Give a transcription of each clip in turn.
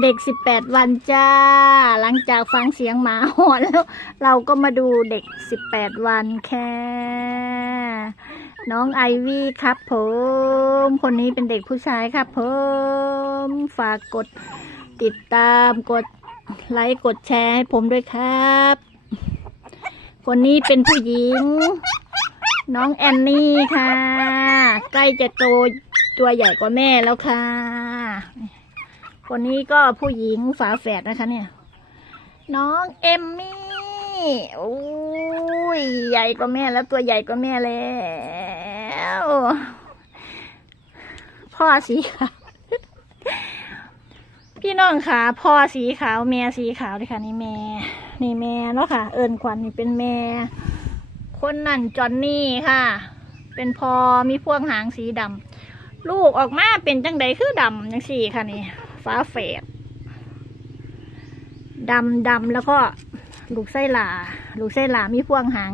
เด็กสิบแปดวันจ้า หลังจากฟังเสียงหมาหอนแล้ว เราก็มาดูเด็กสิบแปดวันแค่ น้องไอวี่ครับผม คนนี้เป็นเด็กผู้ชายครับผม ฝากกดติดตามกดไลค์กดแชร์ให้ผมด้วยครับ คนนี้เป็นผู้หญิง น้องแอนนี่ค่ะ ใกล้จะโต ตัวใหญ่กว่าแม่แล้วค่ะ คนนี้ก็ผู้หญิงฝาแฝดนะคะเนี่ย น้องเอมมี่โอ้ยใหญ่กว่าแม่แล้วตัวใหญ่กว่าแม่แล้วพ่อสีขาวพี่น้องค่ะพ่อสีขาวแม่สีขาวเลยค่ะนี่แม่นี่แม่เนาะค่ะ เอิญขวัญนี่เป็นแม่ คนนั่นจอนนี่ค่ะ เป็นพอมีพวงหางสีดำ ลูกออกมาเป็นจังใดคือดำจังสี่ค่ะนี่ฟ้าเฟดดำดำแล้วก็ ลูกไส้หลา ลูกไส้หลามีพวงหาง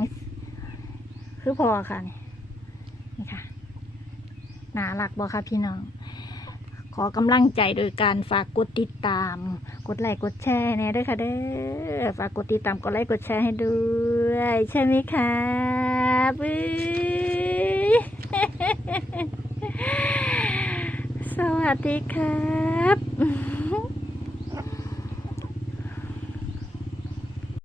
คือพอค่ะนี่นี่ค่ะน่ารักบ่ค่ะพี่น้อง ขอกำลังใจโดยการฝากกดติดตาม กดไลค์กดแชร์เนี่ยด้วยค่ะเด้อฝากกดติดตามกดไลค์กดแชร์ให้ด้วย ใช่ไหมครับอื้อ วัสดีครับ